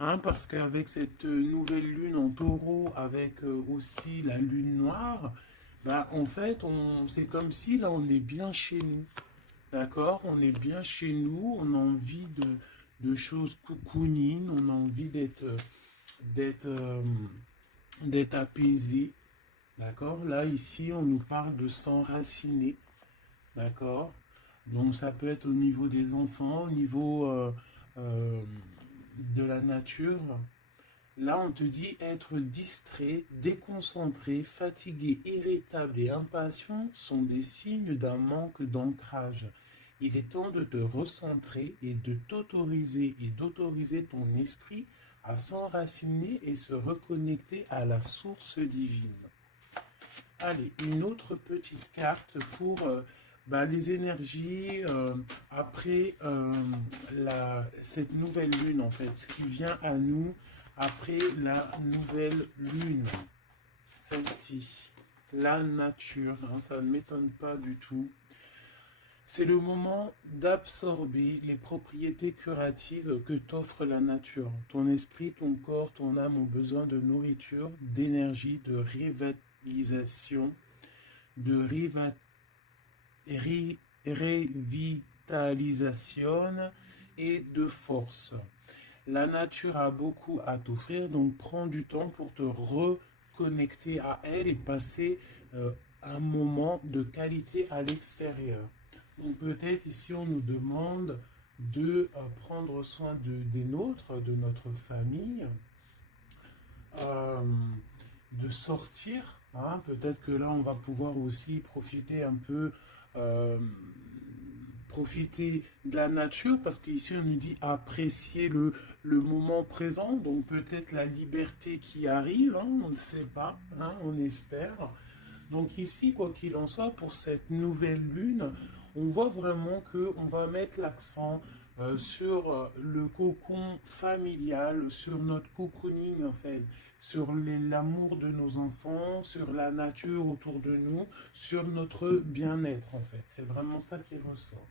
Hein, parce qu'avec cette nouvelle lune en taureau, avec aussi la lune noire, bah, en fait, c'est comme si là, on est bien chez nous. D'accord? On est bien chez nous, on a envie de choses cocooning, on a envie d'être, euh, d'être apaisé. D'accord? Là, ici, on nous parle de s'enraciner. D'accord? Donc, ça peut être au niveau des enfants, au niveau euh, de la nature. Là, on te dit être distrait, déconcentré, fatigué, irritable et impatient sont des signes d'un manque d'ancrage. Il est temps de te recentrer et de t'autoriser et d'autoriser ton esprit à s'enraciner et se reconnecter à la source divine. Allez, une autre petite carte pour les énergies après cette nouvelle lune, en fait, ce qui vient à nous après la nouvelle lune, celle-ci, la nature, hein, ça ne m'étonne pas du tout. C'est le moment d'absorber les propriétés curatives que t'offre la nature. Ton esprit, ton corps, ton âme ont besoin de nourriture, d'énergie, de revitalisation, de revitalisation et de force. La nature a beaucoup à t'offrir, donc prends du temps pour te reconnecter à elle et passer un moment de qualité à l'extérieur. Donc peut-être ici on nous demande de prendre soin des nôtres, de notre famille, euh, de sortir. Hein. Peut-être que là on va pouvoir aussi profiter un peu, euh, profiter de la nature, parce qu'ici on nous dit apprécier le moment présent, donc peut-être la liberté qui arrive, hein, on ne sait pas, hein, on espère. Donc ici, quoi qu'il en soit, pour cette nouvelle lune, on voit vraiment que on va mettre l'accent sur le cocon familial, sur notre cocooning en fait, sur l'amour de nos enfants, sur la nature autour de nous, sur notre bien-être en fait. C'est vraiment ça qui ressort.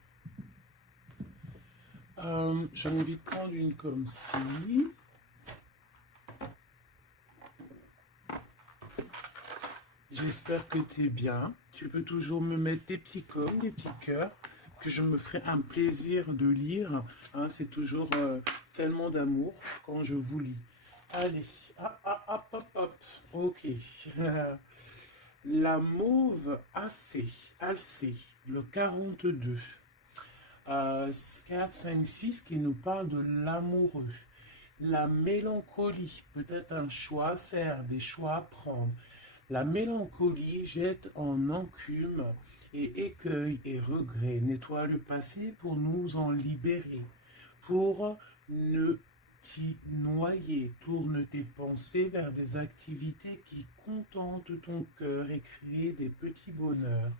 J'ai envie de prendre une comme ci. J'espère que tu es bien. Tu peux toujours me mettre des petits coms, des petits cœurs, que je me ferai un plaisir de lire. Hein, c'est toujours tellement d'amour quand je vous lis. Allez, hop, hop, hop. Ok. La mauve AC, le 42. 4, 5, 6 qui nous parle de l'amoureux. La mélancolie, peut-être un choix à faire, des choix à prendre. La mélancolie jette en encume et écueil et regret. Nettoie le passé pour nous en libérer. Pour ne t'y noyer, tourne tes pensées vers des activités qui contentent ton cœur et créent des petits bonheurs.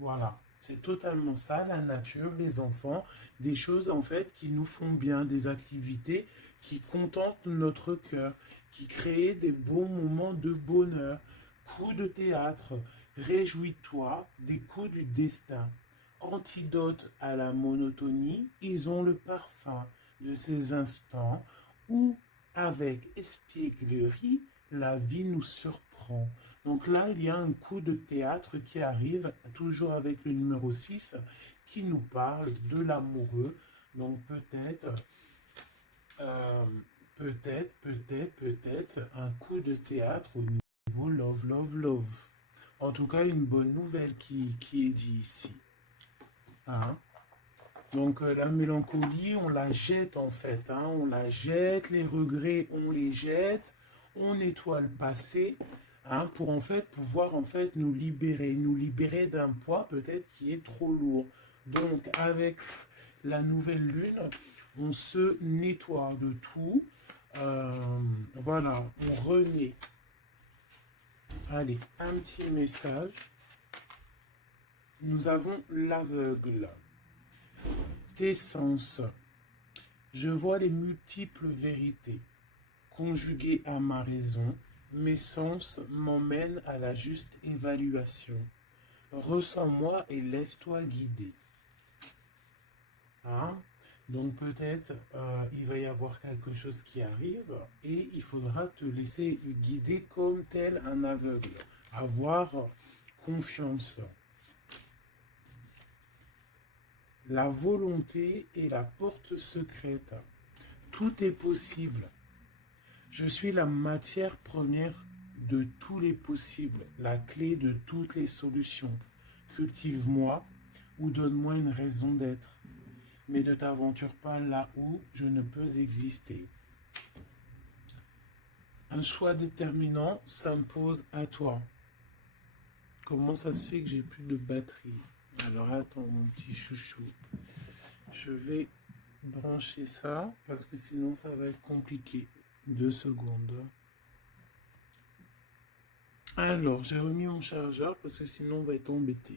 Voilà, c'est totalement ça, la nature, les enfants, des choses en fait qui nous font bien, des activités qui contentent notre cœur, qui créent des bons moments de bonheur. Coups de théâtre, réjouis-toi des coups du destin. Antidote à la monotonie, ils ont le parfum de ces instants où, avec espièglerie, la vie nous surprend. Donc là, il y a un coup de théâtre qui arrive, toujours avec le numéro 6, qui nous parle de l'amoureux. Donc euh, peut-être un coup de théâtre au niveau love, love, love. En tout cas, une bonne nouvelle qui est dit ici. Hein. Donc la mélancolie, on la jette en fait. Hein. On la jette, les regrets, on les jette. On nettoie le passé, hein, pour en fait pouvoir en fait nous libérer d'un poids peut-être qui est trop lourd. Donc avec la nouvelle lune, on se nettoie de tout. Euh, voilà, on renaît. Allez, un petit message. Nous avons l'aveugle. Tes sens. Je vois les multiples vérités. Conjuguées à ma raison, mes sens m'emmènent à la juste évaluation. Ressens-moi et laisse-toi guider. Hein? Donc peut-être il va y avoir quelque chose qui arrive et il faudra te laisser guider comme tel un aveugle. Avoir confiance. La volonté est la porte secrète. Tout est possible. Je suis la matière première de tous les possibles, la clé de toutes les solutions. Cultive-moi ou donne-moi une raison d'être, mais ne t'aventure pas là où je ne peux exister. Un choix déterminant s'impose à toi. Comment ça se fait que j'ai plus de batterie? Alors attends mon petit chouchou. Je vais brancher ça parce que sinon ça va être compliqué. 2 secondes. Alors, j'ai remis mon chargeur parce que sinon on va être embêté.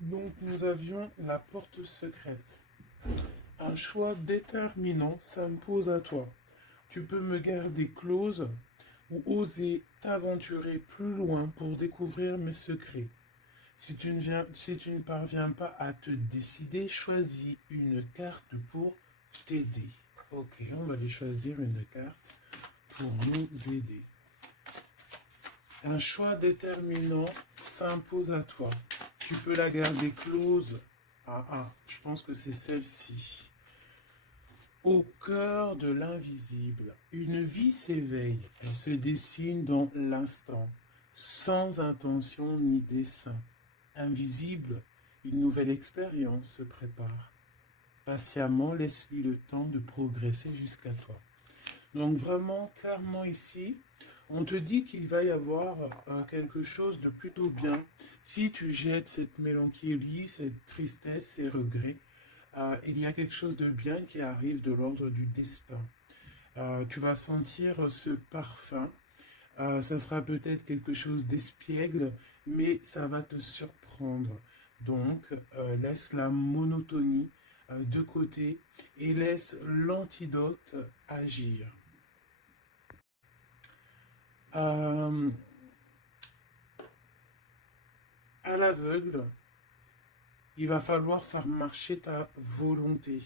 Donc, nous avions la porte secrète. Un choix déterminant s'impose à toi. Tu peux me garder close ou oser t'aventurer plus loin pour découvrir mes secrets. Si tu ne parviens pas à te décider, choisis une carte pour t'aider. Ok, on va aller choisir une carte pour nous aider. Un choix déterminant s'impose à toi. Tu peux la garder close. Je pense que c'est celle-ci. Au cœur de l'invisible, une vie s'éveille. Elle se dessine dans l'instant, sans intention ni dessein. Invisible, une nouvelle expérience se prépare. Patiemment, laisse-lui le temps de progresser jusqu'à toi. Donc vraiment, clairement ici, on te dit qu'il va y avoir quelque chose de plutôt bien. Si tu jettes cette mélancolie, cette tristesse, ces regrets, il y a quelque chose de bien qui arrive de l'ordre du destin. Tu vas sentir ce parfum. Ça sera peut-être quelque chose d'espiègle, mais ça va te surprendre. Donc, laisse la monotonie de côté et laisse l'antidote agir. À l'aveugle, il va falloir faire marcher ta volonté.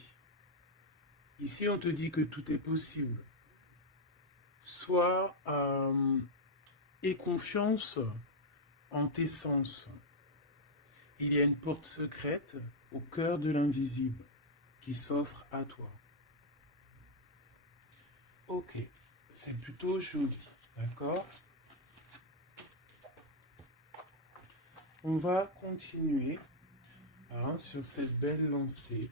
Ici, on te dit que tout est possible. Sois aie confiance en tes sens. Il y a une porte secrète au cœur de l'invisible qui s'offre à toi. Ok, c'est plutôt joli, d'accord? On va continuer sur cette belle lancée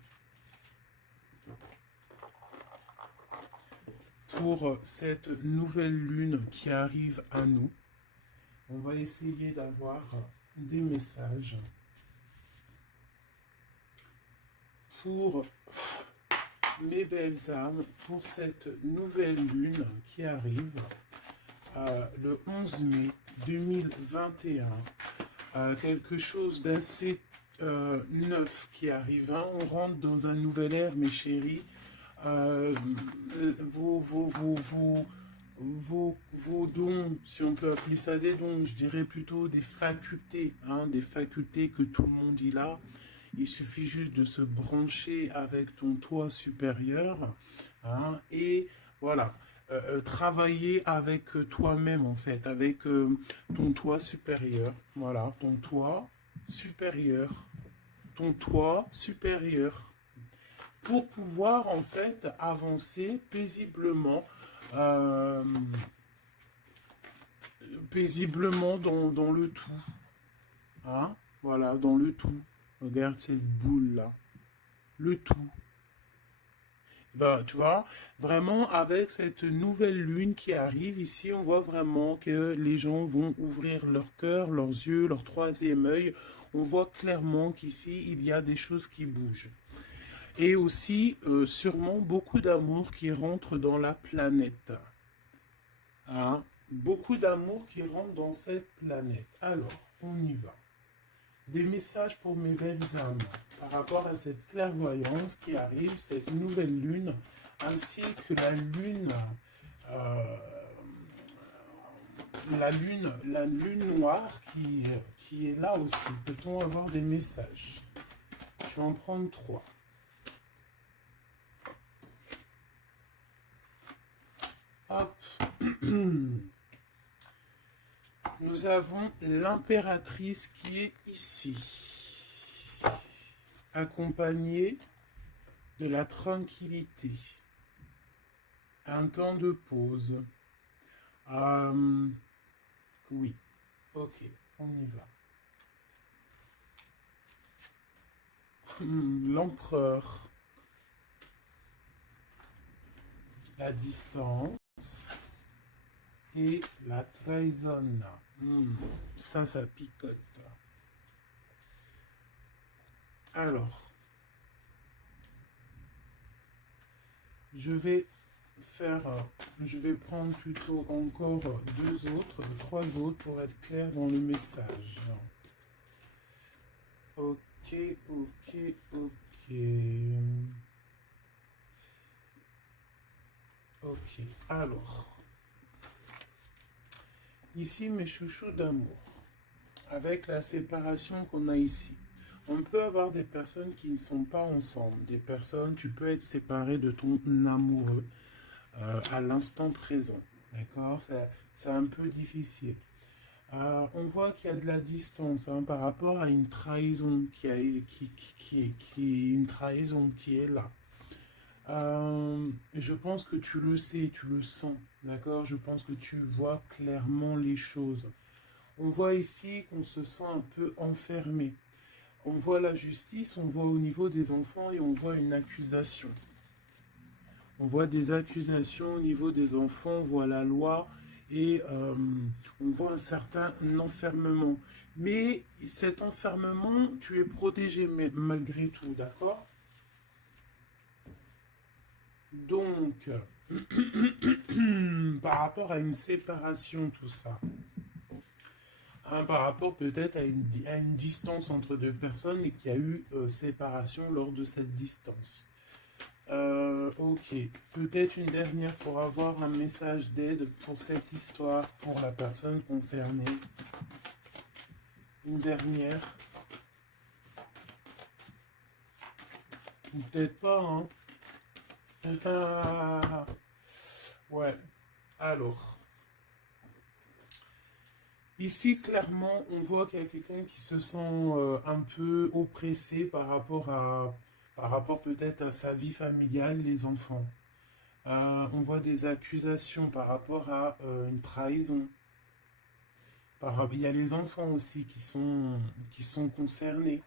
pour cette nouvelle lune qui arrive à nous. On va essayer d'avoir des messages pour mes belles âmes, pour cette nouvelle lune qui arrive le 11 mai 2021. Quelque chose d'assez neuf qui arrive. On rentre dans un nouvel ère, mes chéris. Vos dons, si on peut appeler ça des dons, je dirais plutôt des facultés que tout le monde y a. Il suffit juste de se brancher avec ton toi supérieur et voilà. Travailler avec toi-même en fait, avec ton toi supérieur. Voilà, ton toi supérieur. Ton toi supérieur. Pour pouvoir en fait avancer paisiblement, dans le tout. Voilà, dans le tout. Regarde cette boule-là. Le tout. Tu vois, vraiment avec cette nouvelle lune qui arrive ici, on voit vraiment que les gens vont ouvrir leur cœur, leurs yeux, leur troisième œil. On voit clairement qu'ici, il y a des choses qui bougent. Et aussi, sûrement, beaucoup d'amour qui rentre dans la planète. Beaucoup d'amour qui rentre dans cette planète. Alors, on y va. Des messages pour mes belles âmes par rapport à cette clairvoyance qui arrive, cette nouvelle lune, ainsi que la lune noire qui est là aussi. Peut-on avoir des messages? Je vais en prendre 3. Nous avons l'impératrice qui est ici, accompagnée de la tranquillité. Un temps de pause. Oui, ok, on y va. L'empereur, la distance et la trahison. Ça picote. Alors, je vais prendre plutôt encore trois autres pour être clair dans le message. Ok. Ok, alors, ici mes chouchous d'amour, avec la séparation qu'on a ici, on peut avoir des personnes qui ne sont pas ensemble, des personnes, tu peux être séparé de ton amoureux à l'instant présent, d'accord? C'est un peu difficile. On voit qu'il y a de la distance par rapport à une trahison qui est une trahison qui est là. Je pense que tu le sais, tu le sens, d'accord? Je pense que tu vois clairement les choses. On voit ici qu'on se sent un peu enfermé. On voit la justice, on voit au niveau des enfants et on voit une accusation. On voit des accusations au niveau des enfants, on voit la loi et on voit un certain enfermement. Mais cet enfermement, tu es protégé malgré tout, d'accord? Donc, par rapport à une séparation, tout ça, par rapport peut-être à une distance entre deux personnes et qu'il y a eu séparation lors de cette distance. Ok, peut-être une dernière pour avoir un message d'aide pour cette histoire, pour la personne concernée. Une dernière. Ou peut-être pas, hein. Ouais, alors. Ici, clairement, on voit qu'il y a quelqu'un qui se sent un peu oppressé par rapport peut-être à sa vie familiale, les enfants. On voit des accusations par rapport à une trahison. Il y a les enfants aussi qui sont concernés.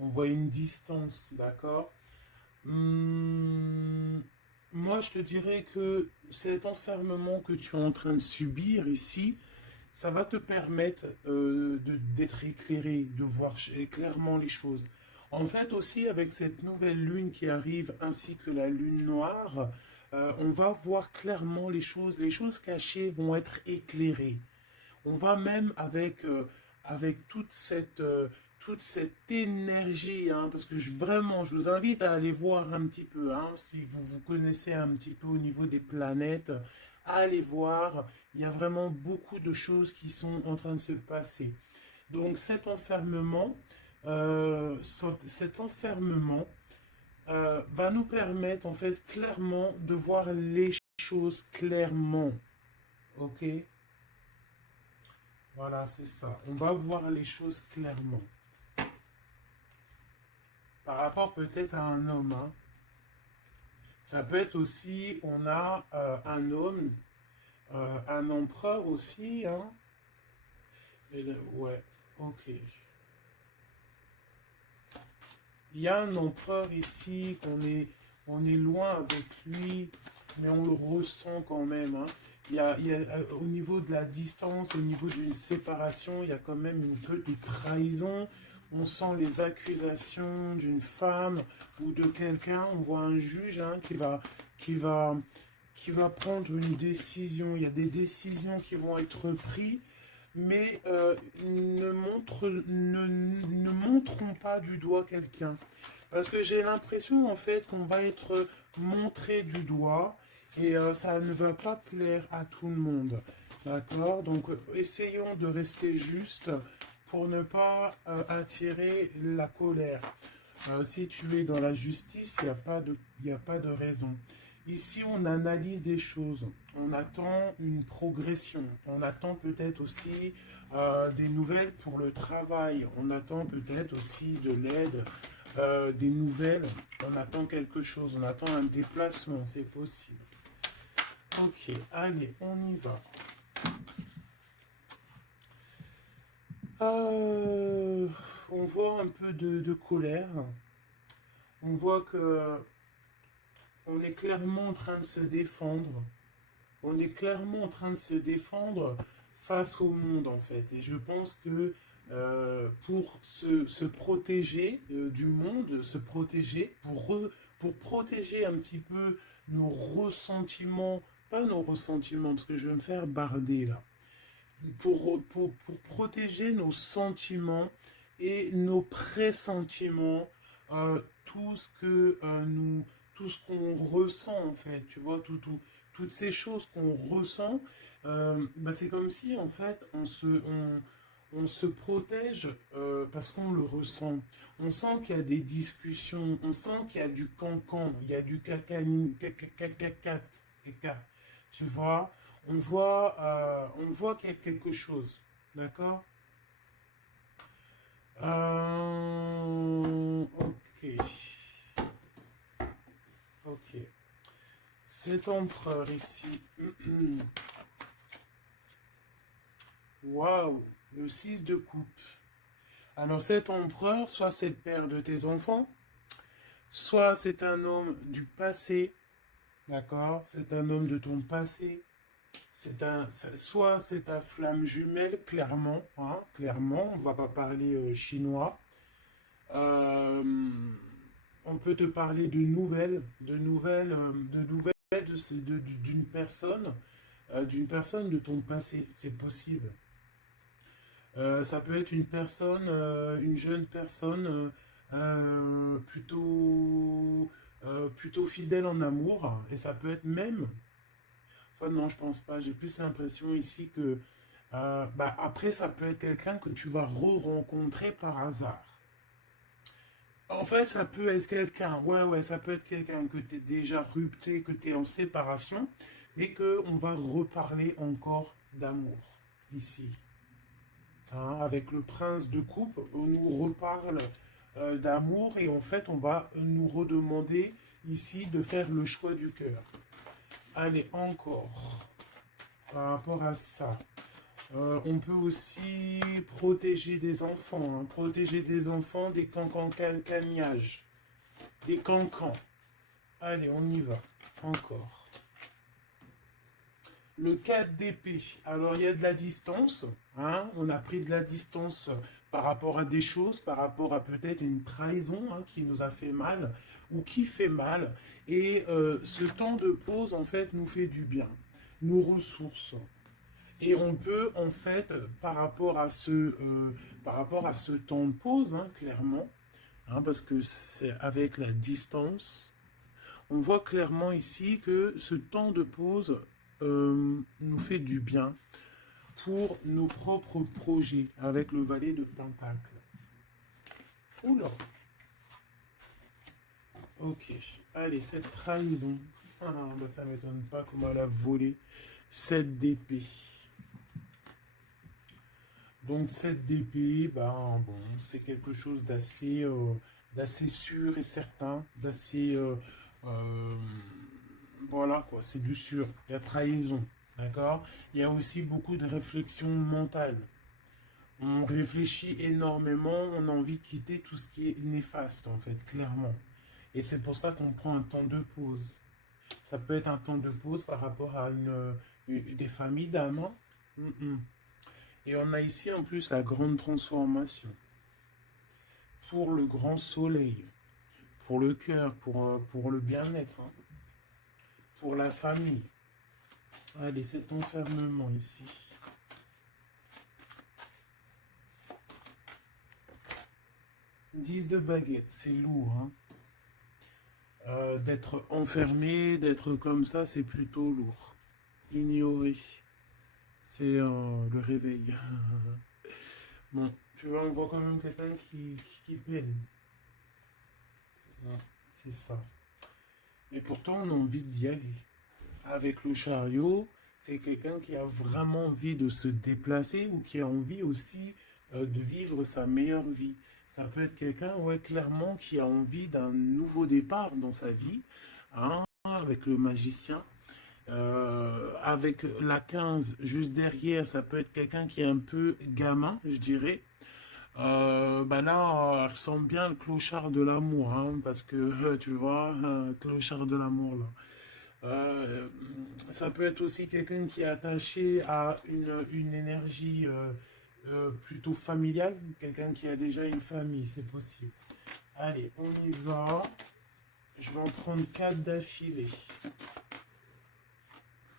On voit une distance, d'accord? Moi, je te dirais que cet enfermement que tu es en train de subir ici, ça va te permettre d'être éclairé, de voir clairement les choses. En fait, aussi, avec cette nouvelle lune qui arrive, ainsi que la lune noire, on va voir clairement les choses cachées vont être éclairées. On va même avec toute cette énergie, parce que vraiment, je vous invite à aller voir un petit peu, si vous vous connaissez un petit peu au niveau des planètes, allez voir, il y a vraiment beaucoup de choses qui sont en train de se passer. Donc cet enfermement va nous permettre en fait clairement de voir les choses clairement. Ok? Voilà, c'est ça. On va voir les choses clairement. Par rapport peut-être à un homme. Ça peut être aussi, on a un homme, un empereur aussi. Ouais, ok. Il y a un empereur ici, on est loin avec lui, mais on le ressent quand même. Au niveau de la distance, au niveau d'une séparation, il y a quand même une peu de trahison. On sent les accusations d'une femme ou de quelqu'un. On voit un juge qui va, qui va prendre une décision. Il y a des décisions qui vont être prises, mais ne montrons pas du doigt quelqu'un. Parce que j'ai l'impression en fait qu'on va être montré du doigt et ça ne va pas plaire à tout le monde. D'accord? Donc essayons de rester juste pour ne pas attirer la colère. Si tu es dans la justice, il n'y a pas de raison. Ici, on analyse des choses. On attend une progression. On attend peut-être aussi des nouvelles pour le travail. On attend peut-être aussi de l'aide, des nouvelles. On attend quelque chose. On attend un déplacement. C'est possible. Ok, allez, on y va. On voit un peu de colère. On voit que on est clairement en train de se défendre. On est clairement en train de se défendre face au monde, en fait. Et je pense que pour se protéger du monde, se protéger, pour protéger un petit peu nos ressentiments, pas nos ressentiments, parce que je vais me faire barder là, pour protéger nos sentiments et nos pressentiments, tout ce que tout ce qu'on ressent en fait, tu vois, toutes ces choses qu'on ressent, bah, c'est comme si en fait on se protège parce qu'on le ressent. On sent qu'il y a des discussions, on sent qu'il y a du cancan, il y a du caca, tu vois. On voit qu'il y a quelque chose, d'accord. Ok, ok. Cet empereur ici, waouh, le 6 de coupe. Alors cet empereur, soit c'est le père de tes enfants, soit c'est un homme du passé, d'accord? C'est un homme de ton passé. Soit c'est ta flamme jumelle, clairement, hein, clairement, on va pas parler chinois. Euh, on peut te parler d'une personne de ton passé, c'est possible. Ça peut être une personne, une jeune personne plutôt fidèle en amour, et ça peut être même. Enfin non, je pense pas. J'ai plus l'impression ici que bah, après ça peut être quelqu'un que tu vas re-rencontrer par hasard. En fait, ça peut être quelqu'un, ouais, ça peut être quelqu'un que tu es déjà rupté, que tu es en séparation, mais qu'on va reparler encore d'amour ici. Hein, avec le prince de coupe, on nous reparle d'amour et en fait, on va nous redemander ici de faire le choix du cœur. Allez, encore, par rapport à ça. On peut aussi protéger des enfants, hein, protéger des enfants des cancans-cagnages, des cancans. Allez, on y va. Encore. Le 4 d'épée. Alors, il y a de la distance. Hein, on a pris de la distance par rapport à des choses, par rapport à peut-être une trahison hein, qui nous a fait mal ou qui fait mal. Et ce temps de pause, en fait, nous fait du bien, nous ressource. Et on peut, en fait, par rapport à ce temps de pause, hein, clairement, hein, parce que c'est avec la distance, on voit clairement ici que ce temps de pause nous fait du bien pour nos propres projets avec le valet de Pentacle. Oula. Ok. Allez, cette trahison. Ah, bah, ça ne m'étonne pas comment elle a volé. 7 d'épée. Donc cette DP, ben, bon, c'est quelque chose d'assez sûr et certain, euh, voilà quoi, c'est du sûr. Il y a trahison, d'accord. Il y a aussi beaucoup de réflexion mentale. On réfléchit énormément, on a envie de quitter tout ce qui est néfaste en fait, clairement. Et c'est pour ça qu'on prend un temps de pause. Ça peut être un temps de pause par rapport à des familles d'âmes. Hein. Et on a ici en plus la grande transformation. Pour le grand soleil, pour le cœur, pour le bien-être, hein, pour la famille. Allez, cet enfermement ici. Dix de baguette, c'est lourd. Hein. D'être enfermé, d'être comme ça, c'est plutôt lourd. Ignorer, c'est le réveil. Bon, tu vois, on voit quand même quelqu'un qui peine. Ouais, c'est ça. Et pourtant, on a envie d'y aller. Avec le chariot, c'est quelqu'un qui a vraiment envie de se déplacer ou qui a envie aussi de vivre sa meilleure vie. Ça peut être quelqu'un, ouais, clairement, qui a envie d'un nouveau départ dans sa vie, hein, avec le magicien. Avec la 15 juste derrière, ça peut être quelqu'un qui est un peu gamin, je dirais. Bah là, elle ressemble bien le clochard de l'amour, hein, parce que tu vois, un clochard de l'amour là. Euh, Ça peut être aussi quelqu'un qui est attaché à une énergie plutôt familiale, quelqu'un qui a déjà une famille, c'est possible. Allez, on y va. Je vais en prendre 4 d'affilée.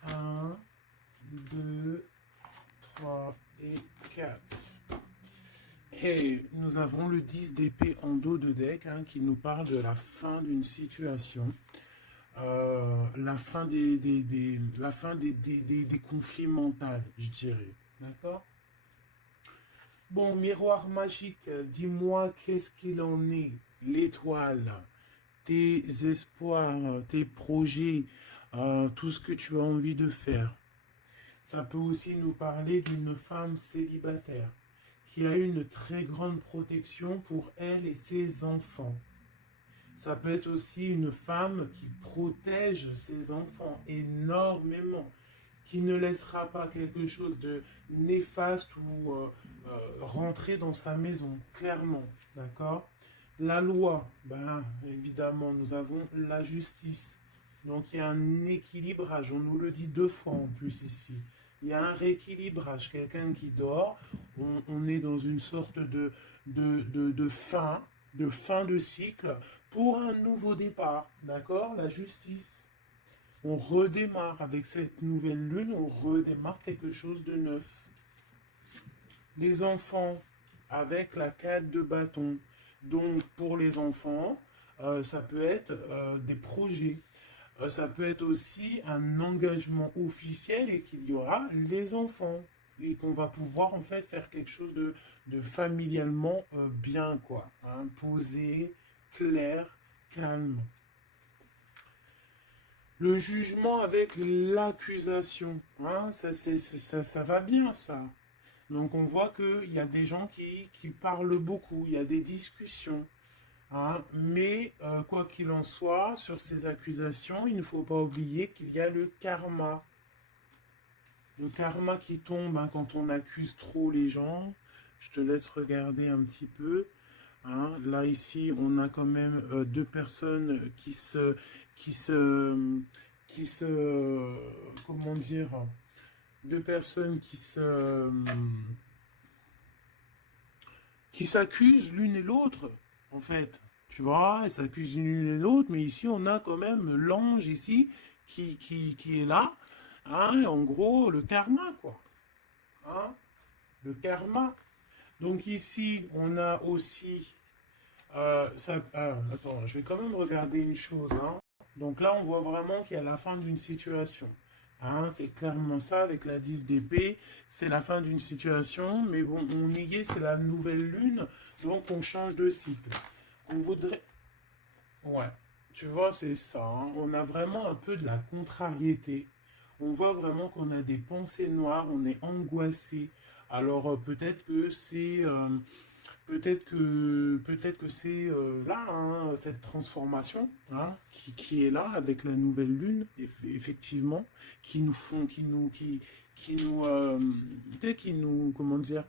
Un, 2, 3 et 4. Et nous avons le 10 d'épée en dos de deck, hein, qui nous parle de la fin d'une situation. La fin la fin des conflits mentaux, je dirais. D'accord? Bon, miroir magique, dis-moi qu'est-ce qu'il en est. L'étoile, tes espoirs, tes projets, tout ce que tu as envie de faire. Ça peut aussi nous parler d'une femme célibataire qui a une très grande protection pour elle et ses enfants. Ça peut être aussi une femme qui protège ses enfants énormément, qui ne laissera pas quelque chose de néfaste ou rentrer dans sa maison, clairement. D'accord? La loi, ben, évidemment, nous avons la justice. Donc il y a un équilibrage, on nous le dit 2 fois en plus ici. Il y a un rééquilibrage, quelqu'un qui dort, on est dans une sorte de fin de cycle pour un nouveau départ, d'accord? La justice. On redémarre avec cette nouvelle lune, on redémarre quelque chose de neuf. Les enfants, avec la 4 de bâton. Donc pour les enfants, ça peut être des projets. Ça peut être aussi un engagement officiel et qu'il y aura les enfants. Et qu'on va pouvoir en fait faire quelque chose de familialement bien, quoi. Hein, posé, clair, calme. Le jugement avec l'accusation, hein, ça va bien ça. Donc on voit qu'il y a des gens qui parlent beaucoup, il y a des discussions. Hein, mais quoi qu'il en soit, sur ces accusations, il ne faut pas oublier qu'il y a le karma. Le karma qui tombe, hein, quand on accuse trop les gens. Je te laisse regarder un petit peu. Hein. Là, ici, on a quand même 2 personnes qui se, comment dire, 2 personnes qui s'accusent l'une et l'autre, en fait. Tu vois, elles s'accusent l'une et l'autre, mais ici, on a quand même l'ange ici qui est là. Hein, en gros, le karma, quoi. Hein, le karma. Donc ici, on a aussi... attends, je vais quand même regarder une chose. Hein. Donc là, on voit vraiment qu'il y a la fin d'une situation. Hein, c'est clairement ça avec la 10 d'épée. C'est la fin d'une situation, mais bon, on y est, c'est la nouvelle lune, donc on change de cycle. On voudrait... Ouais, tu vois, c'est ça. Hein. On a vraiment un peu de la contrariété. On voit vraiment qu'on a des pensées noires, on est angoissé. Alors peut-être que c'est peut-être que c'est là, hein, cette transformation, hein, qui est là avec la nouvelle lune, effectivement, qui nous font, tu sais, comment dire,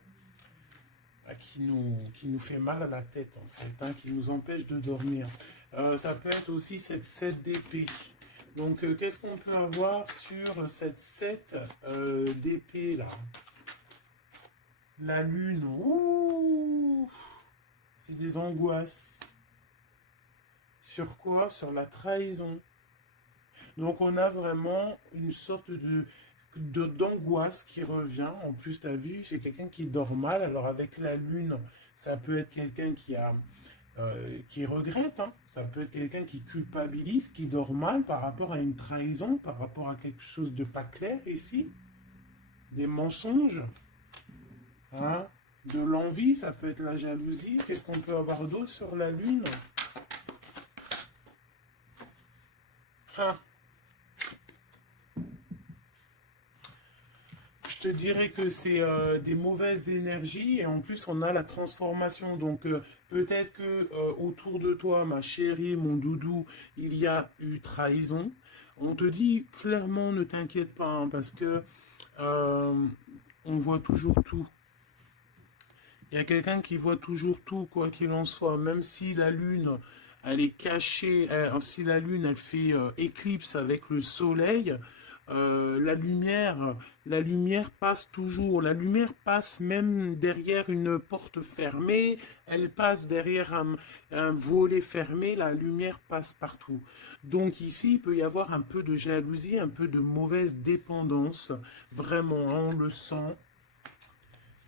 qui nous fait mal à la tête en fait, hein, qui nous empêche de dormir. Ça peut être aussi cette 7 d'épée. Donc qu'est-ce qu'on peut avoir sur cette 7 d'épée là? La lune, ouh, c'est des angoisses. Sur quoi? Sur la trahison. Donc on a vraiment une sorte d'angoisse qui revient. En plus, tu as vu, c'est quelqu'un qui dort mal. Alors avec la lune, ça peut être quelqu'un qui regrette. Hein. Ça peut être quelqu'un qui culpabilise, qui dort mal par rapport à une trahison, par rapport à quelque chose de pas clair ici. Des mensonges. Hein, de l'envie, ça peut être la jalousie. Qu'est-ce qu'on peut avoir d'autre sur la lune? Ah, je te dirais que c'est des mauvaises énergies et en plus on a la transformation. Donc peut-être que autour de toi, ma chérie, mon doudou, il y a eu trahison. On te dit clairement ne t'inquiète pas hein, parce que euh, on voit toujours tout. Il y a quelqu'un qui voit toujours tout, quoi qu'il en soit, même si la lune, elle est cachée, si la lune, elle fait éclipse avec le soleil, la lumière passe toujours. La lumière passe même derrière une porte fermée, elle passe derrière un volet fermé, la lumière passe partout. Donc ici, il peut y avoir un peu de jalousie, un peu de mauvaise dépendance, vraiment, hein, on le sent.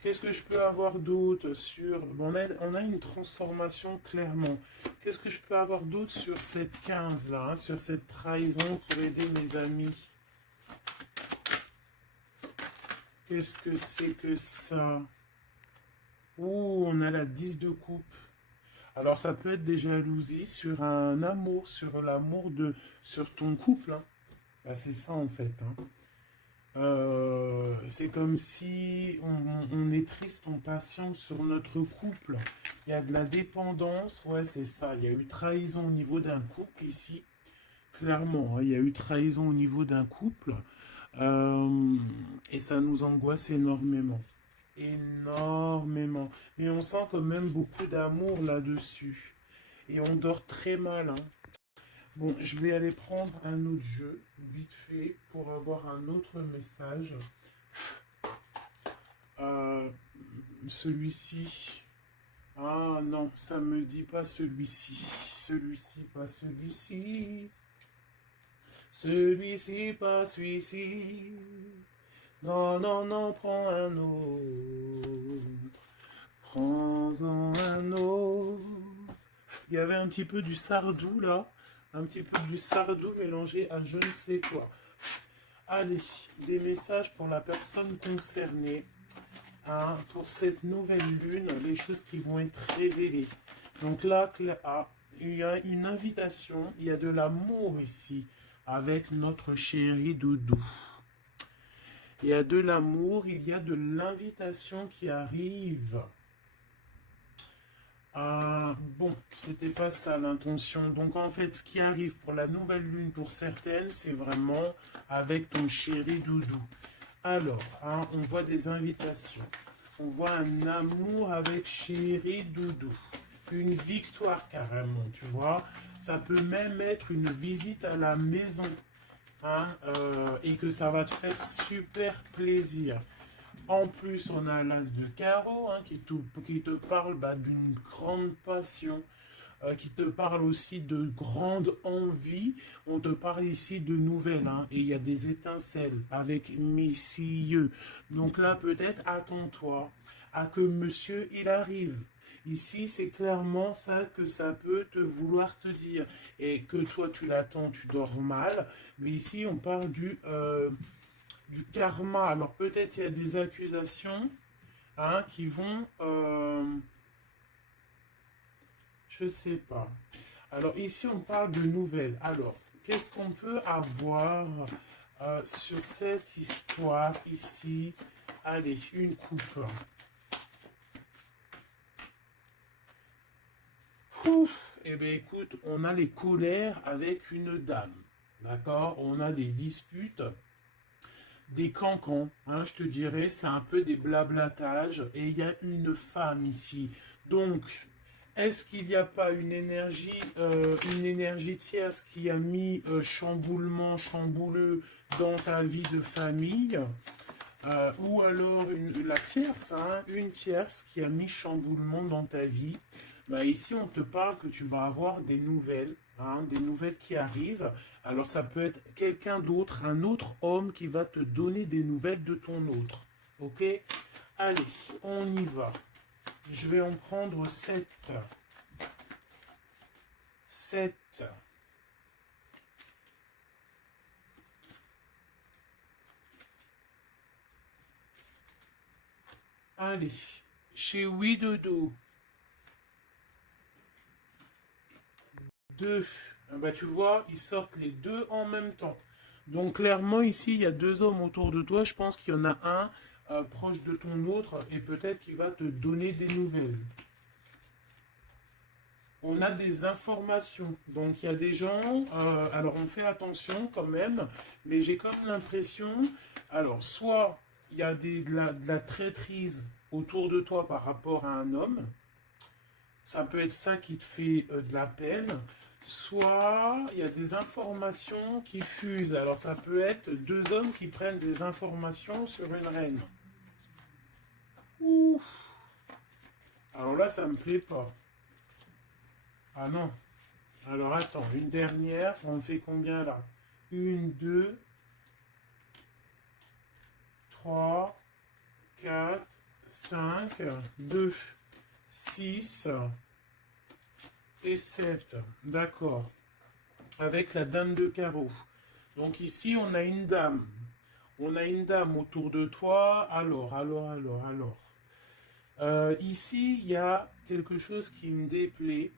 Qu'est-ce que je peux avoir d'autre sur... Bon, on a une transformation clairement. Qu'est-ce que je peux avoir d'autre sur cette 15 là, hein, sur cette trahison pour aider mes amis? Qu'est-ce que c'est que ça? Ouh, on a la 10 de coupe. Alors ça peut être des jalousies sur un amour, sur l'amour de... sur ton couple. Hein. Bah, c'est ça en fait. Hein. C'est comme si on est triste, on patiente sur notre couple. Il y a de la dépendance, ouais, c'est ça. Il y a eu trahison au niveau d'un couple ici, clairement. Hein, il y a eu trahison au niveau d'un couple. Euh, et ça nous angoisse énormément. Énormément. Et on sent quand même beaucoup d'amour là-dessus. Et on dort très mal. Hein. Bon, je vais aller prendre un autre jeu, vite fait, pour avoir un autre message. Euh, celui-ci. Ah non, ça me dit pas celui-ci. Celui-ci, pas celui-ci. Celui-ci, pas celui-ci. Non, non, non, prends un autre. Prends-en un autre. Il y avait un petit peu du sardou là. Un petit peu du sardou mélangé à je ne sais quoi. Allez, des messages pour la personne concernée. Hein, pour cette nouvelle lune, les choses qui vont être révélées. Donc là, il y a une invitation, il y a de l'amour ici avec notre chéri Doudou. Il y a de l'amour, il y a de l'invitation qui arrive. Bon, c'était pas ça l'intention. Donc en fait, ce qui arrive pour la nouvelle lune pour certaines, c'est vraiment avec ton chéri Doudou. Alors, hein, on voit des invitations. On voit un amour avec chéri Doudou. Une victoire carrément, tu vois. Ça peut même être une visite à la maison. Hein, et que ça va te faire super plaisir. En plus, on a l'as de carreau hein, qui te parle bah, d'une grande passion, qui te parle aussi de grande envie. On te parle ici de nouvelles, hein, et il y a des étincelles avec messieurs. Donc là, peut-être attends-toi à que monsieur il arrive. Ici, c'est clairement ça que ça peut te vouloir te dire. Et que toi, tu l'attends, tu dors mal. Mais ici, on parle du karma. Alors peut-être il y a des accusations hein, qui vont... je sais pas. Alors ici, on parle de nouvelles. Alors, qu'est-ce qu'on peut avoir sur cette histoire ici? Allez, une coupe. Ouf, eh bien écoute, on a les colères avec une dame. D'accord? On a des disputes, des cancans. Hein, je te dirais, c'est un peu des blablatages. Et il y a une femme ici. Donc, est-ce qu'il n'y a pas une énergie tierce qui a mis chamboulement, chambouleux dans ta vie de famille ou alors la tierce, hein, une tierce qui a mis chamboulement dans ta vie. Bah, ici, on te parle que tu vas avoir des nouvelles qui arrivent. Alors, ça peut être quelqu'un d'autre, un autre homme qui va te donner des nouvelles de ton autre. Ok? Allez, on y va. Je vais en prendre 7. 7. Allez, chez Oui Dodo. 2. Bah, tu vois, ils sortent les deux en même temps. Donc clairement, ici, il y a deux hommes autour de toi. Je pense qu'il y en a un proche de ton autre et peut-être qu'il va te donner des nouvelles. On a des informations. Donc il y a des gens, alors on fait attention quand même, mais j'ai comme l'impression, alors soit il y a de la traîtrise autour de toi par rapport à un homme, ça peut être ça qui te fait de la peine, soit il y a des informations qui fusent. Alors ça peut être deux hommes qui prennent des informations sur une reine. Ouf. Alors là, ça me plaît pas. Ah non. Alors attends, une dernière, ça en fait combien là? Une, deux, trois, quatre, cinq, deux, six et sept. D'accord. Avec la dame de carreau. Donc ici, on a une dame. On a une dame autour de toi. Alors. Ici, il y a quelque chose qui me déplaît.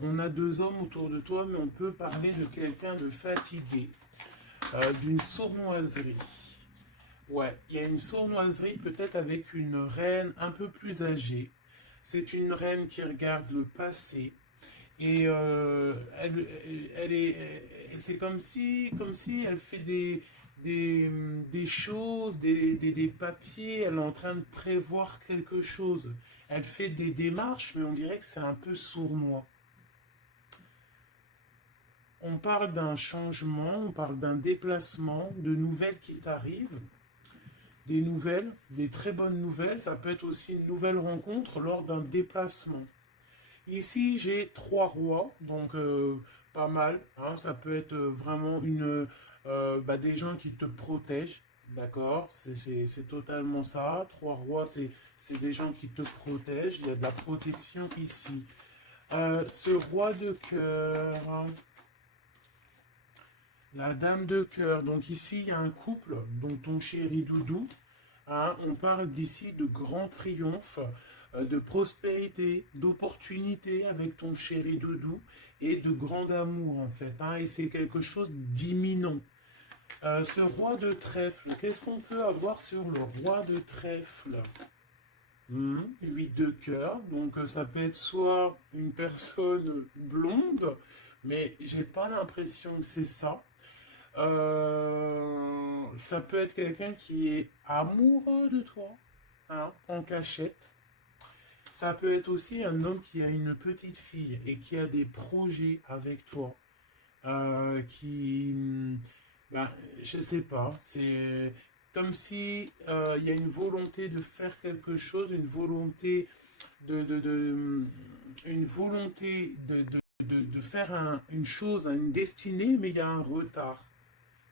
On a deux hommes autour de toi, mais on peut parler de quelqu'un de fatigué, d'une sournoiserie. Ouais, il y a une sournoiserie peut-être avec une reine un peu plus âgée. C'est une reine qui regarde le passé. Et elle est, c'est comme si elle fait des choses, des papiers, elle est en train de prévoir quelque chose. Elle fait des démarches, mais on dirait que c'est un peu sournois. On parle d'un changement, on parle d'un déplacement, de nouvelles qui t'arrivent, des nouvelles, des très bonnes nouvelles. Ça peut être aussi une nouvelle rencontre lors d'un déplacement. Ici, j'ai trois rois, donc pas mal. Hein, ça peut être vraiment des gens qui te protègent, d'accord? C'est totalement ça. Trois rois, c'est des gens qui te protègent. Il y a de la protection ici. Ce roi de cœur, hein, la dame de cœur. Donc ici, il y a un couple, donc ton chéri Doudou. Hein, on parle d'ici de grand triomphe, de prospérité, d'opportunité avec ton chéri Doudou et de grand amour en fait. Hein, et c'est quelque chose d'imminent. Ce roi de trèfle, qu'est-ce qu'on peut avoir sur le roi de trèfle? 8 de cœur, donc ça peut être soit une personne blonde, mais j'ai pas l'impression que c'est ça. Ça peut être quelqu'un qui est amoureux de toi, hein, en cachette. Ça peut être aussi un homme qui a une petite fille et qui a des projets avec toi. Qui, ben, je sais pas, c'est comme si il y a une volonté de faire quelque chose, une volonté une volonté de faire une chose, une destinée, mais il y a un retard.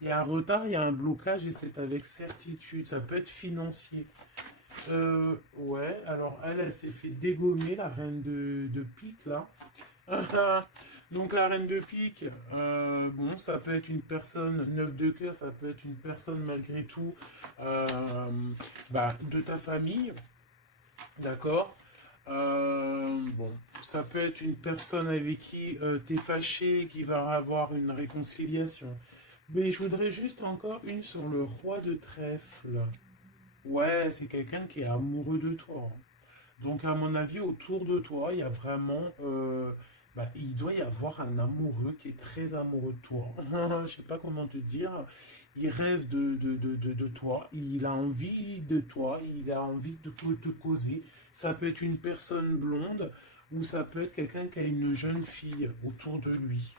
Il y a un retard, il y a un blocage et c'est avec certitude. Ça peut être financier. Ouais, alors elle s'est fait dégommer, la reine de pique, là. Donc la reine de pique, bon, ça peut être une personne, neuf de cœur, ça peut être une personne malgré tout euh, de ta famille, d'accord. Bon, ça peut être une personne avec qui tu es fâché, qui va avoir une réconciliation. Mais je voudrais juste encore une sur le roi de trèfle. Ouais, c'est quelqu'un qui est amoureux de toi. Donc, à mon avis, autour de toi, il y a vraiment. Il doit y avoir un amoureux qui est très amoureux de toi. Je sais pas comment te dire. Il rêve de toi. Il a envie de toi. Il a envie de te causer. Ça peut être une personne blonde ou ça peut être quelqu'un qui a une jeune fille autour de lui.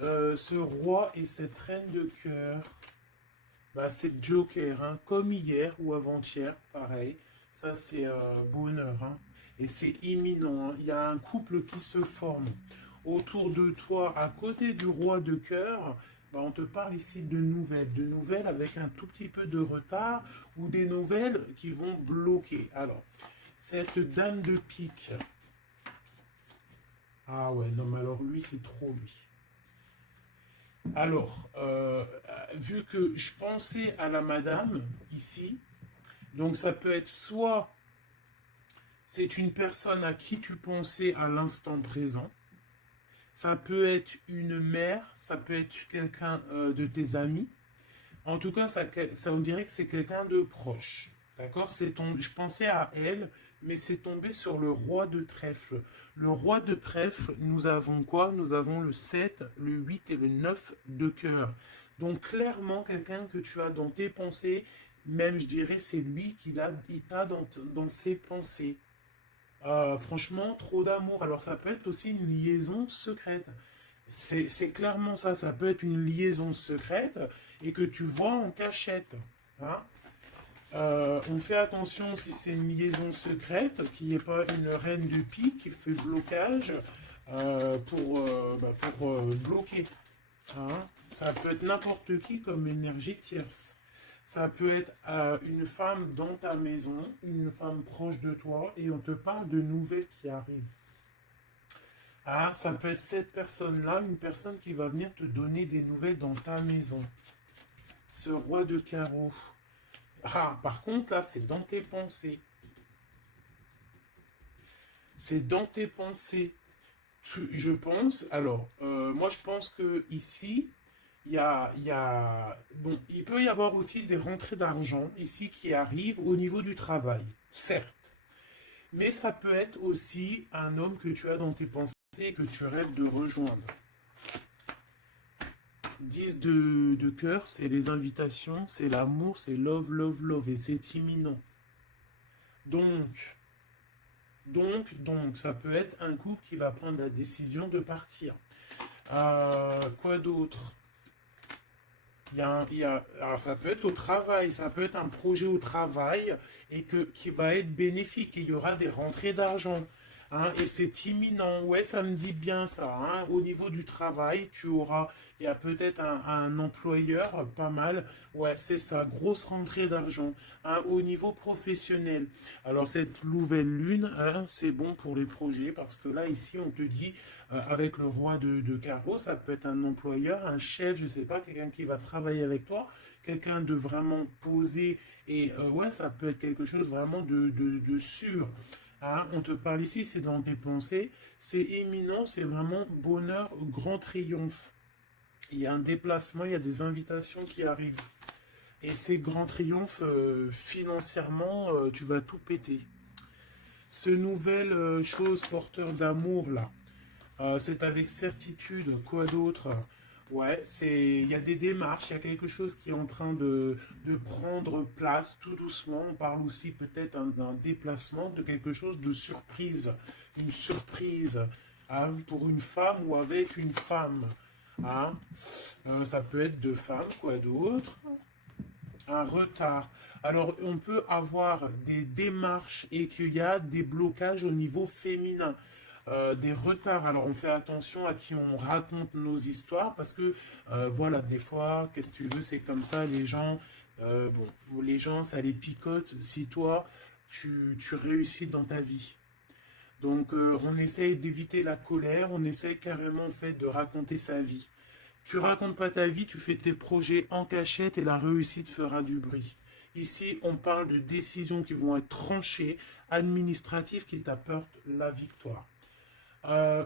Ce roi et cette reine de cœur, c'est le Joker, hein, comme hier ou avant-hier, pareil. Ça, c'est bonheur. Hein. Et c'est imminent. Hein. Il y a un couple qui se forme autour de toi, à côté du roi de cœur. On te parle ici de nouvelles avec un tout petit peu de retard ou des nouvelles qui vont bloquer. Alors, cette dame de pique. Ah ouais, non, mais alors lui, c'est trop lui. Alors, vu que je pensais à la madame ici, donc ça peut être soit c'est une personne à qui tu pensais à l'instant présent, Ça peut être une mère, ça peut être quelqu'un de tes amis. En tout cas, ça on dirait que c'est quelqu'un de proche. D'accord? Je pensais à elle, mais c'est tombé sur le roi de trèfle. Le roi de trèfle, nous avons quoi? Nous avons le 7, le 8 et le 9 de cœur. Donc clairement, quelqu'un que tu as dans tes pensées, même je dirais c'est lui il t'a dans ses pensées. Franchement, trop d'amour. Alors ça peut être aussi une liaison secrète. C'est clairement ça, ça peut être une liaison secrète et que tu vois en cachette. Hein. On fait attention si c'est une liaison secrète, qu'il n'y ait pas une reine de pique qui fait blocage pour bloquer. Hein. Ça peut être n'importe qui comme énergie tierce. Ça peut être une femme dans ta maison, une femme proche de toi, et on te parle de nouvelles qui arrivent. Ah, ça peut être cette personne-là, une personne qui va venir te donner des nouvelles dans ta maison. Ce roi de carreau. Ah, par contre, là, c'est dans tes pensées. C'est dans tes pensées. Je pense, alors, moi, je pense que ici, bon, il peut y avoir aussi des rentrées d'argent ici qui arrivent au niveau du travail, certes. Mais ça peut être aussi un homme que tu as dans tes pensées et que tu rêves de rejoindre. 10 de cœur, c'est les invitations, c'est l'amour, c'est love, love, love, et c'est imminent. Donc, ça peut être un couple qui va prendre la décision de partir. Quoi d'autre? Alors ça peut être au travail, ça peut être un projet au travail et qui va être bénéfique et il y aura des rentrées d'argent. Hein, et c'est imminent, ouais, ça me dit bien ça. Hein. Au niveau du travail, il y a peut-être un employeur, pas mal. Ouais, c'est ça, grosse rentrée d'argent. Hein, au niveau professionnel. Alors cette nouvelle lune, hein, c'est bon pour les projets parce que là, ici, on te dit, avec le roi de carreau, ça peut être un employeur, un chef, je sais pas, quelqu'un qui va travailler avec toi, quelqu'un de vraiment posé. Et ouais, ça peut être quelque chose vraiment de sûr. Hein, on te parle ici, c'est dans tes pensées, c'est éminent, c'est vraiment bonheur, grand triomphe. Il y a un déplacement, il y a des invitations qui arrivent. Et ces grands triomphes, financièrement, tu vas tout péter. Ce nouvel chose porteur d'amour, là, c'est avec certitude, quoi d'autre? Ouais, il y a des démarches, il y a quelque chose qui est en train de prendre place tout doucement. On parle aussi peut-être d'un déplacement, de quelque chose de surprise. Une surprise hein, pour une femme ou avec une femme. Hein. Ça peut être deux femmes, quoi d'autre? Un retard. Alors, on peut avoir des démarches et qu'il y a des blocages au niveau féminin. Des retards. Alors on fait attention à qui on raconte nos histoires parce que voilà, des fois, qu'est-ce que tu veux, c'est comme ça, les gens, les gens, ça les picote si toi, tu réussis dans ta vie. Donc on essaye d'éviter la colère, on essaye carrément en fait de raconter sa vie. Tu racontes pas ta vie, tu fais tes projets en cachette et la réussite fera du bruit. Ici, on parle de décisions qui vont être tranchées, administratives qui t'apportent la victoire.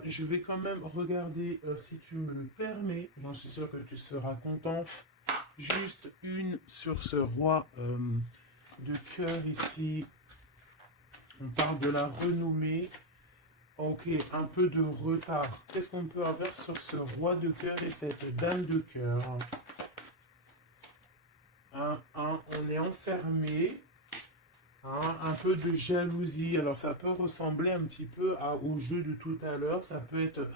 Je vais quand même regarder, si tu me le permets, j'en suis sûr que tu seras content, juste une sur ce roi de cœur ici. On parle de la renommée. Ok, un peu de retard. Qu'est-ce qu'on peut avoir sur ce roi de cœur et cette dame de cœur? On est enfermé. Hein, un peu de jalousie. Alors ça peut ressembler un petit peu au jeu de tout à l'heure. Ça peut être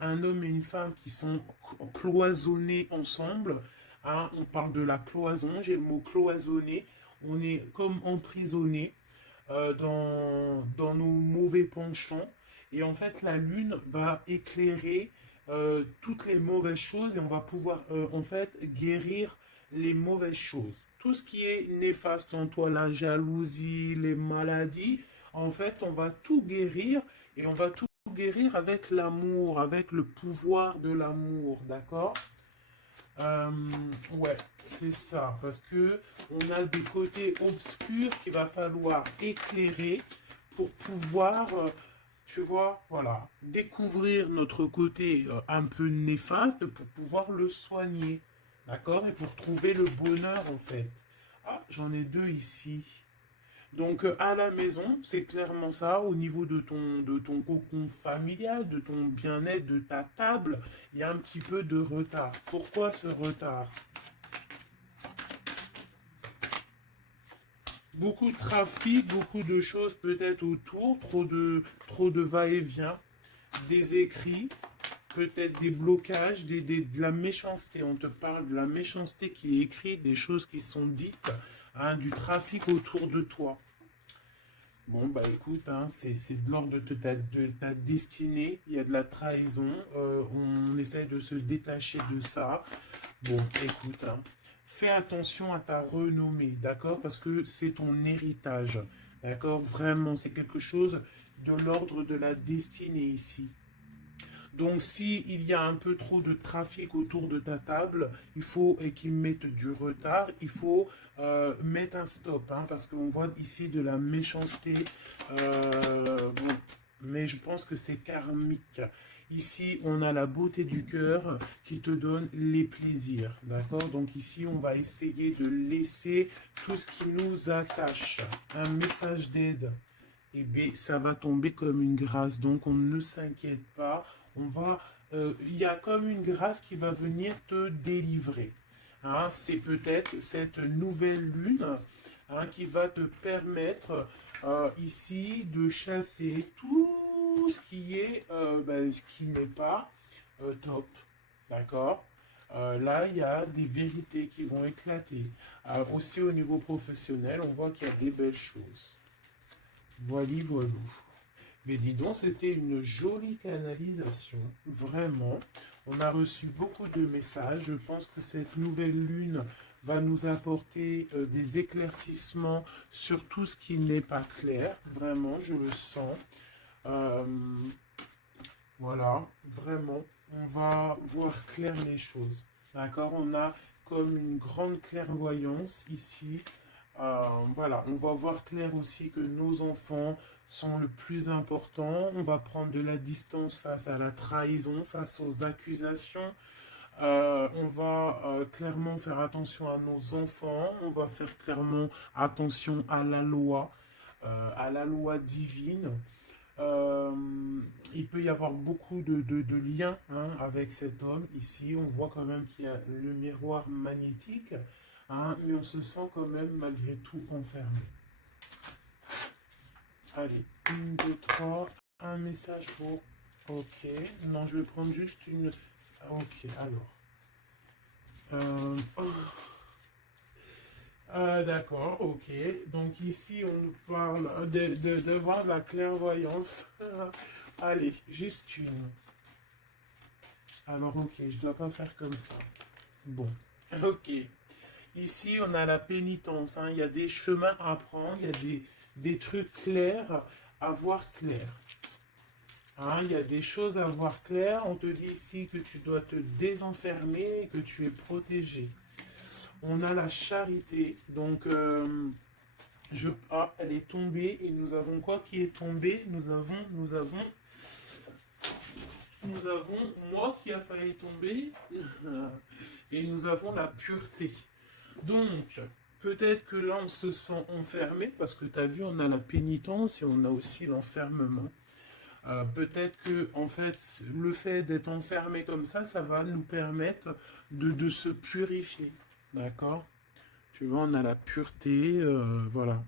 un homme et une femme qui sont cloisonnés ensemble. Hein, on parle de la cloison. J'ai le mot cloisonné. On est comme emprisonné dans nos mauvais penchants. Et en fait, la lune va éclairer toutes les mauvaises choses et on va pouvoir en fait guérir les mauvaises choses. Tout ce qui est néfaste en toi, la jalousie, les maladies, en fait, on va tout guérir et on va tout guérir avec l'amour, avec le pouvoir de l'amour, d'accord? Ouais, c'est ça, parce que on a des côtés obscurs qu'il va falloir éclairer pour pouvoir Tu vois, voilà. Découvrir notre côté un peu néfaste pour pouvoir le soigner. D'accord? Et pour trouver le bonheur, en fait. Ah, j'en ai deux ici. Donc, à la maison, c'est clairement ça. Au niveau de ton cocon familial, de ton bien-être, de ta table, il y a un petit peu de retard. Pourquoi ce retard? Beaucoup de trafic, beaucoup de choses peut-être autour, trop de va-et-vient, des écrits, peut-être des blocages, de la méchanceté. On te parle de la méchanceté qui est écrite, des choses qui sont dites, hein, du trafic autour de toi. Bon, bah écoute, hein, c'est de l'ordre de ta destinée, il y a de la trahison, on essaie de se détacher de ça. Bon, écoute, hein, fais attention à ta renommée, d'accord? Parce que c'est ton héritage, d'accord? Vraiment, c'est quelque chose de l'ordre de la destinée ici. Donc, si il y a un peu trop de trafic autour de ta table, il faut et qu'ils mettent du retard, il faut mettre un stop, hein, parce qu'on voit ici de la méchanceté. Bon, mais je pense que c'est karmique. Ici, on a la beauté du cœur qui te donne les plaisirs, d'accord? Donc ici, on va essayer de laisser tout ce qui nous attache. Un message d'aide. Eh bien, ça va tomber comme une grâce. Donc, on ne s'inquiète pas. Il y a comme une grâce qui va venir te délivrer. Hein, c'est peut-être cette nouvelle lune, hein, qui va te permettre ici de chasser tout ce qui est, ce qui n'est pas top. D'accord? Là, il y a des vérités qui vont éclater. Aussi au niveau professionnel, on voit qu'il y a des belles choses. Voilà, voilà. Mais dis donc, c'était une jolie canalisation, vraiment. On a reçu beaucoup de messages. Je pense que cette nouvelle lune va nous apporter des éclaircissements sur tout ce qui n'est pas clair. Vraiment, je le sens. Euh, voilà, vraiment, on va voir clair les choses. D'accord? On a comme une grande clairvoyance ici. Voilà, on va voir clair aussi que nos enfants sont le plus important. On va prendre de la distance face à la trahison, face aux accusations. On va clairement faire attention à nos enfants. On va faire clairement attention à la loi divine. Euh, il peut y avoir beaucoup de liens, hein, avec cet homme. Ici, on voit quand même qu'il y a le miroir magnétique, hein, mais on se sent quand même malgré tout enfermé. Allez, une, deux, trois, un message pour... Ok, non, je vais prendre juste une... Ok, alors. Oh. D'accord, ok. Donc ici, on nous parle de voir la clairvoyance. Allez, juste une. Alors, ok, je dois pas faire comme ça. Bon, ok. Ici, on a la pénitence, hein. Il y a des chemins à prendre, il y a des trucs clairs à voir clair. Hein, il y a des choses à voir clair. On te dit ici que tu dois te désenfermer et que tu es protégé. On a la charité. Donc, elle est tombée. Et nous avons quoi qui est tombé? Nous avons moi qui a failli tomber. Et nous avons la pureté. Donc, peut-être que là, on se sent enfermé, parce que tu as vu, on a la pénitence et on a aussi l'enfermement. Peut-être que, en fait, le fait d'être enfermé comme ça va nous permettre de se purifier. D'accord? Tu vois, on a la pureté, voilà.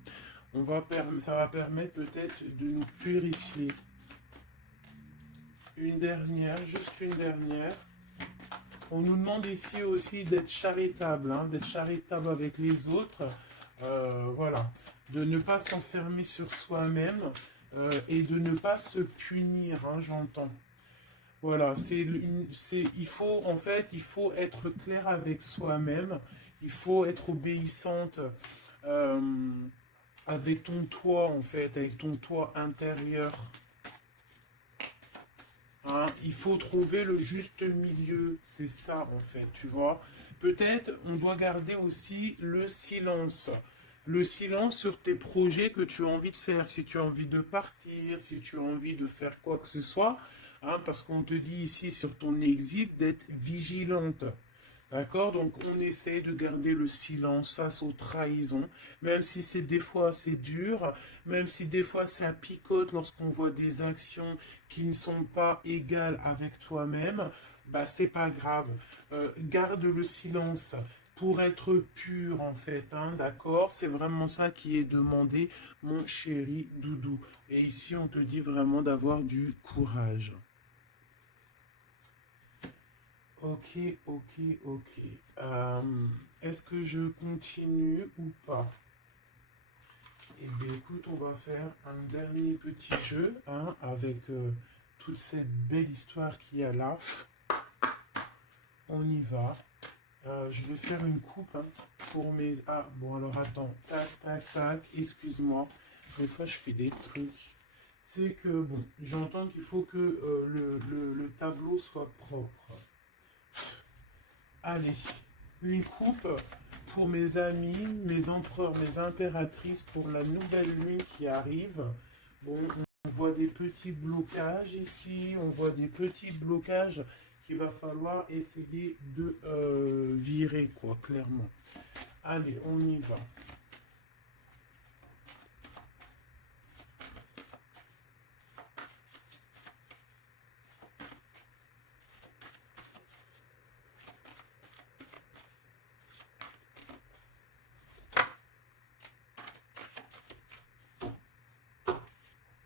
Ça va permettre peut-être de nous purifier. Une dernière, juste une dernière. On nous demande ici aussi d'être charitable, hein, d'être charitable avec les autres. Voilà. De ne pas s'enfermer sur soi-même et de ne pas se punir, hein, j'entends. Voilà, il faut être clair avec soi-même. Il faut être obéissante euh, avec ton toit, en fait, avec ton toit intérieur. Hein, il faut trouver le juste milieu, c'est ça en fait, tu vois. Peut-être on doit garder aussi le silence. le silence sur tes projets que tu as envie de faire, si tu as envie de partir, si tu as envie de faire quoi que ce soit, hein, parce qu'on te dit ici sur ton exil d'être vigilante. D'accord? Donc on essaie de garder le silence face aux trahisons, même si c'est des fois c'est dur, même si des fois ça picote lorsqu'on voit des actions qui ne sont pas égales avec toi-même, bah c'est pas grave. Garde le silence pour être pur en fait, hein, d'accord? C'est vraiment ça qui est demandé, mon chéri doudou. Et ici on te dit vraiment d'avoir du courage. Ok, ok, ok. Est-ce que je continue ou pas? Eh bien, écoute, on va faire un dernier petit jeu, hein, avec toute cette belle histoire qu'il y a là. On y va. Je vais faire une coupe, hein, pour mes... Ah, bon, alors attends. Tac, tac, tac. Excuse-moi. Des fois, je fais des trucs. C'est que, bon, j'entends qu'il faut que le tableau soit propre. Allez, une coupe pour mes amis, mes empereurs, mes impératrices pour la nouvelle lune qui arrive. Bon, on voit des petits blocages ici, on voit des petits blocages qu'il va falloir essayer de virer, quoi, clairement. Allez, on y va.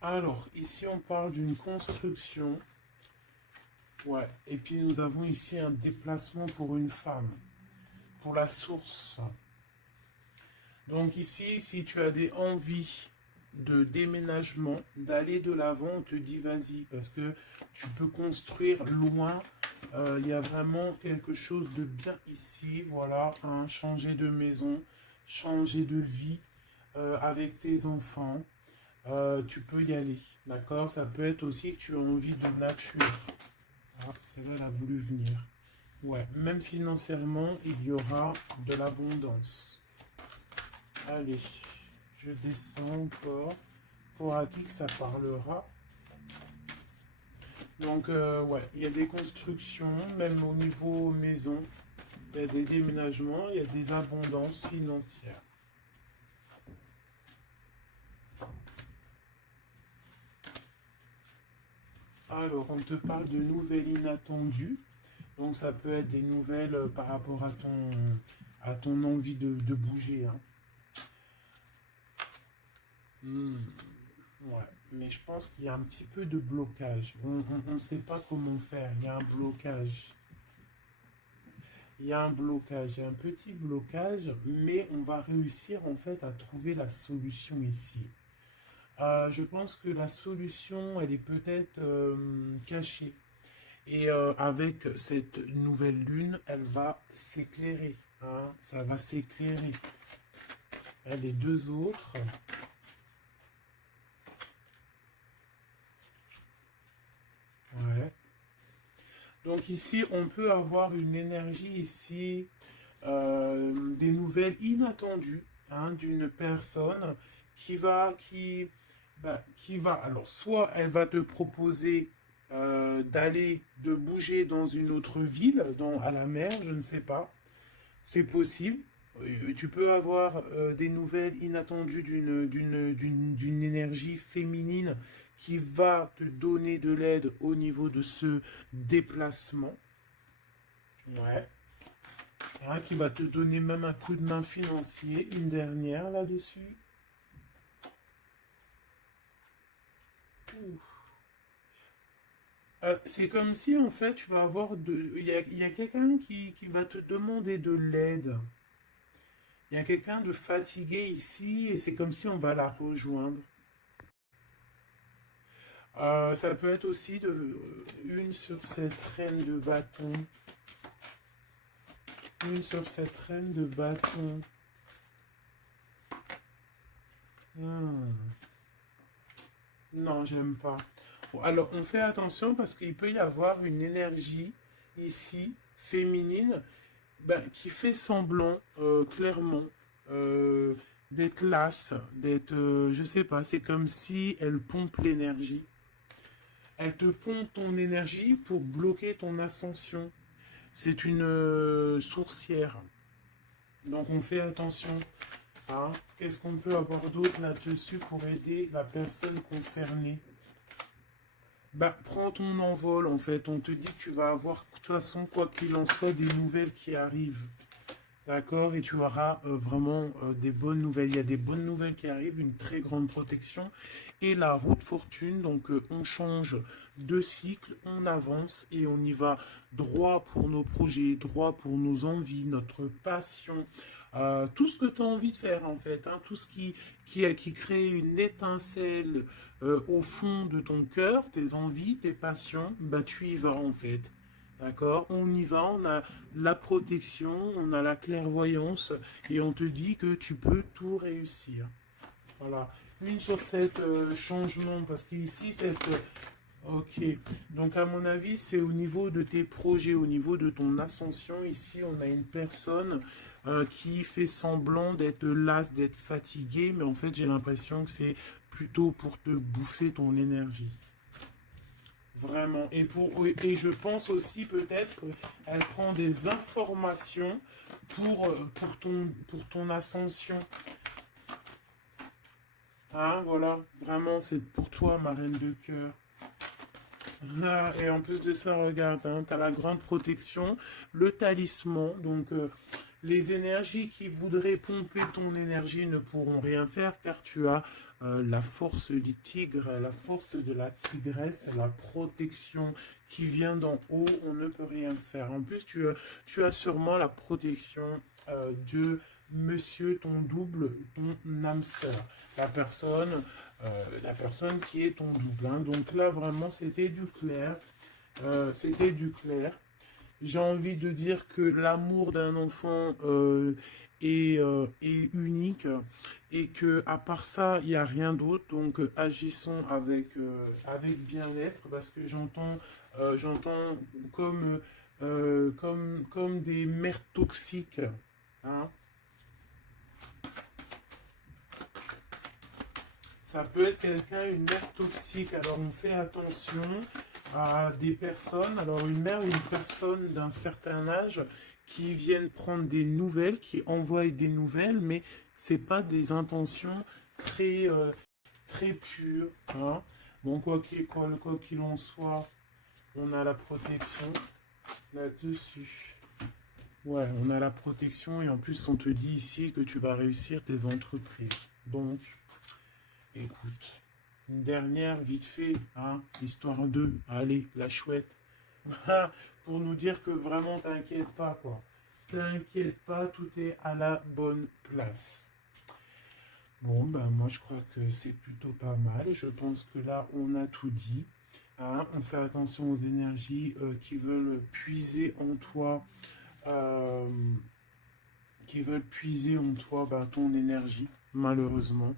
Alors, ici, on parle d'une construction. Ouais, et puis nous avons ici un déplacement pour une femme, pour la source. Donc ici, si tu as des envies de déménagement, d'aller de l'avant, on te dit vas-y, parce que tu peux construire loin. Il y a vraiment quelque chose de bien ici, voilà, hein, changer de maison, changer de vie avec tes enfants. Tu peux y aller, d'accord? Ça peut être aussi que tu as envie de nature. Ah, c'est là, elle a voulu venir. Ouais, même financièrement, il y aura de l'abondance. Allez, je descends encore. Pour à qui que ça parlera. Donc, ouais, il y a des constructions, même au niveau maison. Il y a des déménagements, il y a des abondances financières. Alors, on te parle de nouvelles inattendues. Donc, ça peut être des nouvelles par rapport à ton envie de bouger, hein. Ouais, mais je pense qu'il y a un petit peu de blocage. On ne sait pas comment faire. Il y a un blocage. Il y a un blocage, il y a un petit blocage, mais on va réussir en fait à trouver la solution ici. Je pense que la solution, elle est peut-être cachée. Et avec cette nouvelle lune, elle va s'éclairer, hein, ça va s'éclairer. Les deux autres. Ouais. Donc ici, on peut avoir une énergie ici, des nouvelles inattendues, hein, d'une personne qui va, alors soit elle va te proposer de bouger dans une autre ville, à la mer, je ne sais pas, c'est possible. Tu peux avoir des nouvelles inattendues d'une énergie féminine qui va te donner de l'aide au niveau de ce déplacement. Ouais. Hein, qui va te donner même un coup de main financier, une dernière là-dessus. C'est comme si en fait tu vas avoir il y a quelqu'un qui va te demander de l'aide. Il y a quelqu'un de fatigué ici et c'est comme si on va la rejoindre. Ça peut être aussi une sur cette reine de bâton. Une sur cette reine de bâton. Non, j'aime pas. Bon, alors, on fait attention parce qu'il peut y avoir une énergie ici, féminine, ben, qui fait semblant, clairement, d'être lasse, d'être, je sais pas, c'est comme si elle pompe l'énergie. Elle te pompe ton énergie pour bloquer ton ascension. C'est une sourcière. Donc on fait attention. Hein. Qu'est-ce qu'on peut avoir d'autre là-dessus pour aider la personne concernée? Bah, prends ton envol en fait. On te dit que tu vas avoir, de toute façon, quoi qu'il en soit, des nouvelles qui arrivent. D'accord, et tu auras vraiment des bonnes nouvelles. Il y a des bonnes nouvelles qui arrivent, une très grande protection. Et la route fortune, donc on change de cycle, on avance et on y va droit pour nos projets, droit pour nos envies, notre passion. Tout ce que tu as envie de faire en fait, hein, tout ce qui crée une étincelle au fond de ton cœur, tes envies, tes passions, bah tu y vas en fait. D'accord? On y va, on a la protection, on a la clairvoyance et on te dit que tu peux tout réussir. Voilà. Une sur cette changement, parce qu'ici, cette... Ok. Donc, à mon avis, c'est au niveau de tes projets, au niveau de ton ascension. Ici, on a une personne qui fait semblant d'être lasse, d'être fatiguée, mais en fait, j'ai l'impression que c'est plutôt pour te bouffer ton énergie. Vraiment. Et je pense aussi peut-être qu'elle prend des informations pour ton ascension. Hein, voilà. Vraiment, c'est pour toi, ma reine de cœur. Ah, et en plus de ça, regarde, hein, tu as la grande protection, le talisman. Donc, les énergies qui voudraient pomper ton énergie ne pourront rien faire car tu as la force du tigre, la force de la tigresse, la protection qui vient d'en haut. On ne peut rien faire. En plus, tu as sûrement la protection de monsieur, ton double, ton âme sœur. La personne qui est ton double. Hein. Donc là, vraiment, c'était du clair. C'était du clair. J'ai envie de dire que l'amour d'un enfant est unique et que à part ça, il n'y a rien d'autre. Donc agissons avec bien-être parce que j'entends comme, comme des mères toxiques. Hein. Ça peut être quelqu'un, une mère toxique. Alors on fait attention à des personnes. Alors une mère ou une personne d'un certain âge qui viennent prendre des nouvelles, qui envoient des nouvelles, mais c'est pas des intentions très, très pures. Hein. Bon, quoi qu'il en soit, on a la protection là-dessus. Ouais, on a la protection et en plus on te dit ici que tu vas réussir tes entreprises. Donc, écoute, une dernière vite fait, hein, histoire de, allez, la chouette, pour nous dire que vraiment t'inquiète pas, quoi. T'inquiète pas, tout est à la bonne place. Bon, ben moi je crois que c'est plutôt pas mal. Je pense que là on a tout dit. Hein. On fait attention aux énergies qui veulent puiser en toi, euh, ben, ton énergie, malheureusement.